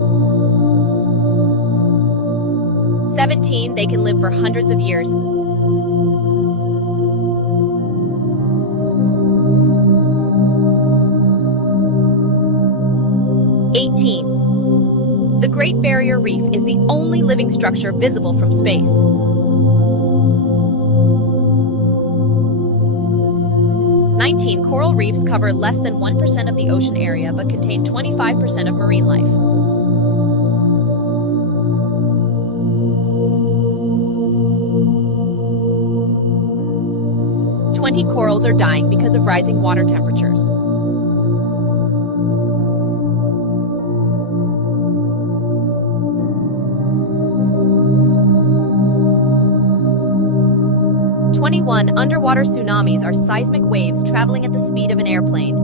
17, they can live for hundreds of years. 18. The Great Barrier Reef is the only living structure visible from space. 19. Coral reefs cover less than 1% of the ocean area but contain 25% of marine life. 20. Corals are dying because of rising water temperatures. 21. Underwater tsunamis are seismic waves traveling at the speed of an airplane.